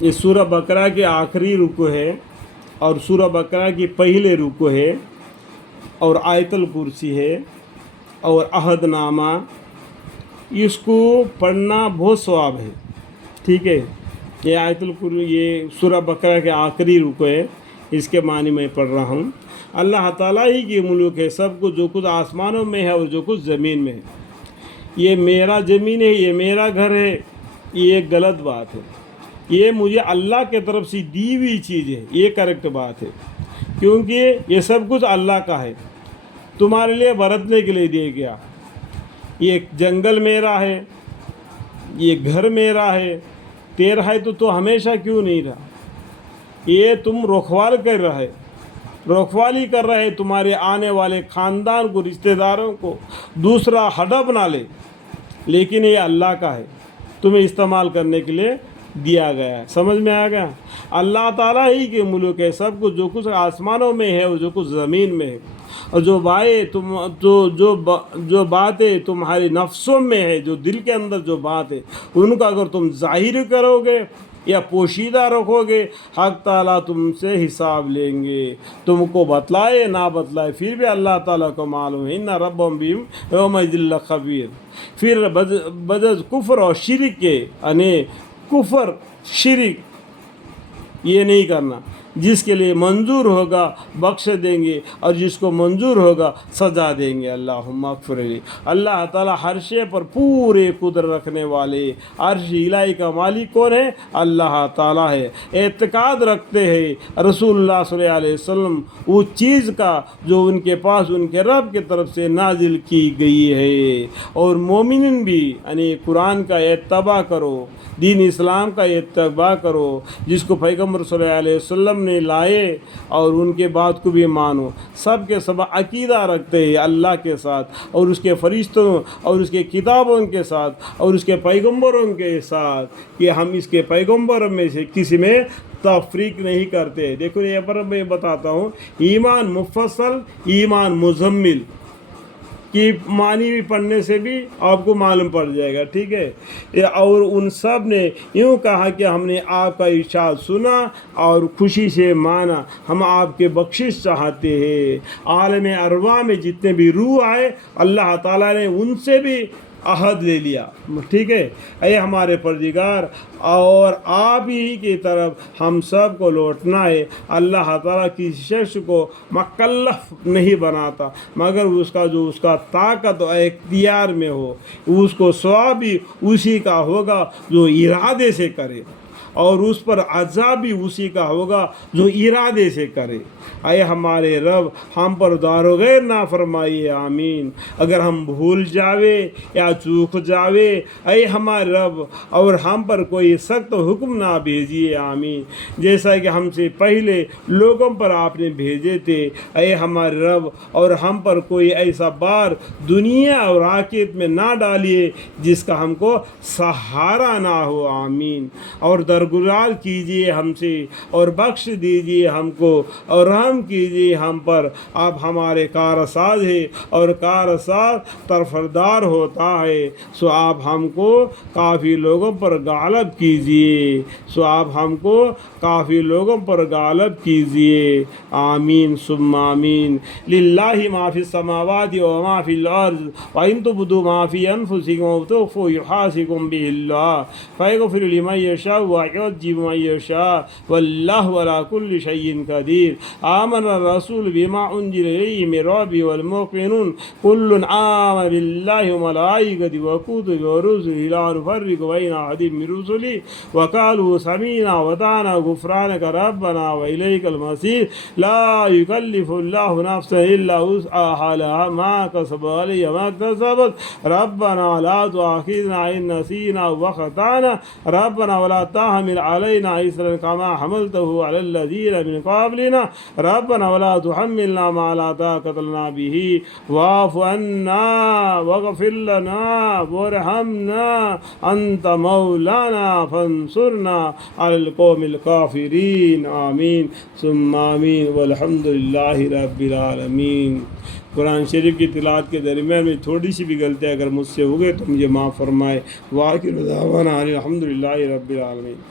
یہ سورہ بقرہ کے آخری رکوع ہے اور سورہ بقرہ کی پہلے رکوع ہے اور آیت الکرسی ہے اور عہد نامہ. اس کو پڑھنا بہت ثواب ہے. ٹھیک ہے، یہ آیت الکرسی یہ سورہ بقرہ کے آخری رکوع ہے. اس کے معنی میں پڑھ رہا ہوں. اللہ تعالیٰ ہی کی ملک ہے سب کچھ، جو کچھ آسمانوں میں ہے اور جو کچھ زمین میں ہے. یہ میرا زمین ہے، یہ میرا گھر ہے، یہ ایک غلط بات ہے. یہ مجھے اللہ کے طرف سے دی ہوئی چیز ہے، یہ کریکٹ بات ہے. کیونکہ یہ سب کچھ اللہ کا ہے، تمہارے لیے برتنے کے لیے دیا گیا. یہ جنگل میرا ہے، یہ گھر میرا ہے. تیرا ہے تو ہمیشہ کیوں نہیں رہا؟ یہ تم رکھوال کر رہے، رکھوالی کر رہے تمہارے آنے والے خاندان کو، رشتہ داروں کو دوسرا ہڈا بنا لے. لیکن یہ اللہ کا ہے، تمہیں استعمال کرنے کے لیے دیا گیا ہے. سمجھ میں آ گیا؟ اللہ تعالیٰ ہی کے ملک ہے سب کچھ، جو کچھ آسمانوں میں ہے اور جو کچھ زمین میں ہے. اور جو باتیں تمہاری نفسوں میں ہے، جو دل کے اندر جو بات ہے، ان کا اگر تم ظاہر کرو گے یا پوشیدہ رکھو گے، حق تعالیٰ تم سے حساب لیں گے. تم کو بتلائے نہ بتلائے پھر بھی اللہ تعالیٰ کو معلوم ہے. ان ربهم بهم یومئذ لخبیر. پھر بجز کفر اور شرک کے، یعنی کفر شرک یہ نہیں کرنا. جس کے لیے منظور ہوگا بخش دیں گے اور جس کو منظور ہوگا سزا دیں گے. اللہم اغفر لی. اللہ تعالیٰ ہر شے پر پورے قدرت رکھنے والے، عرش الہی کا مالک کون ہے؟ اللہ تعالیٰ ہے. اعتقاد رکھتے ہیں رسول اللہ صلی اللہ علیہ وسلم اس چیز کا جو ان کے پاس ان کے رب کی طرف سے نازل کی گئی ہے. اور مومنین بھی یعنی قرآن کا اتباع کرو، دین اسلام کا اتباع کرو، جس کو پیغمبر صلی اللہ علیہ وسلم نے لائے اور ان کے بات کو بھی مانو. سب کے سب عقیدہ رکھتے ہیں اللہ کے ساتھ اور اس کے فرشتوں اور اس کے کتابوں کے ساتھ اور اس کے پیغمبروں کے ساتھ، کہ ہم اس کے پیغمبر میں سے کسی میں تفریق نہیں کرتے. دیکھو یہ پر میں بتاتا ہوں، ایمان مفصل، ایمان مزمل کی معنی بھی پڑھنے سے بھی آپ کو معلوم پڑ جائے گا. ٹھیک ہے. اور ان سب نے یوں کہا کہ ہم نے آپ کا ارشاد سنا اور خوشی سے مانا، ہم آپ کے بخشش چاہتے ہیں. عالم ارواح میں جتنے بھی روح آئے اللہ تعالیٰ نے ان سے بھی عہد لے لیا. ٹھیک ہے. اے ہمارے پروردگار، اور آپ ہی کی طرف ہم سب کو لوٹنا ہے. اللہ تعالیٰ کسی شخص کو مکلف نہیں بناتا مگر اس کا طاقت و اختیار میں ہو. اس کو ثواب بھی اسی کا ہوگا جو ارادے سے کرے، اور اس پر عذاب بھی اسی کا ہوگا جو ارادے سے کرے. اے ہمارے رب، ہم پر دار و غیر نہ فرمائیے. آمین. اگر ہم بھول جاوے یا چوک جاوے اے ہمارے رب، اور ہم پر کوئی سخت حکم نہ بھیجیے. آمین. جیسا کہ ہم سے پہلے لوگوں پر آپ نے بھیجے تھے اے ہمارے رب، اور ہم پر کوئی ایسا بار دنیا اور آخرت میں نہ ڈالیے جس کا ہم کو سہارا نہ ہو. آمین. اور درگزار کیجیے ہم سے اور بخش دیجیے ہم کو اور رحم کیجیے ہم پر. آپ ہمارے کارساز ہے اور کارساز طرفدار ہوتا ہے. سو آپ ہم کو کافی لوگوں پر غالب کیجیے. غالب کیجیے. آمین ثم آمین. للہ ما فی السماوات و ما فی الارض وان تبدوا ما فی انفسکم وتخفوا یحاسبکم بہ اللہ فیغفر لمن یشاء ویعذب من یشاء واللہ علی کل شیء قدیر. آمن الرسول بما انزل الیہ من ربہ والمؤمنون کل آمن باللہ وملائکتہ وکتبہ ورسلہ لا نفرق بین احد من رسلہ وقالوا سمعنا وأطعنا غفرانک ربنا وإلیک المصیر. لا یکلف اللہ نفسا الا وسعها لها ما کسبت وعلیہا ما اکتسبت. ربنا لا تؤاخذنا ان نسینا واخطأنا ربنا ولا تحمل علينا إصرا كما حملته على الذين من قبلنا ربنا ولا تحملنا ما لا طاقة لنا به واعف عنا واغفر لنا وارحمنا أنت مولانا فانصرنا على القوم الكافرين. آمین ثم آمین والحمد للہ رب العالمین. قرآن شریف کی تلاوت کے درمیان میں تھوڑی سی بھی غلطی اگر مجھ سے ہو گئے تو مجھے معاف فرمائے. وآخر دعوانا الحمد للہ رب العالمین.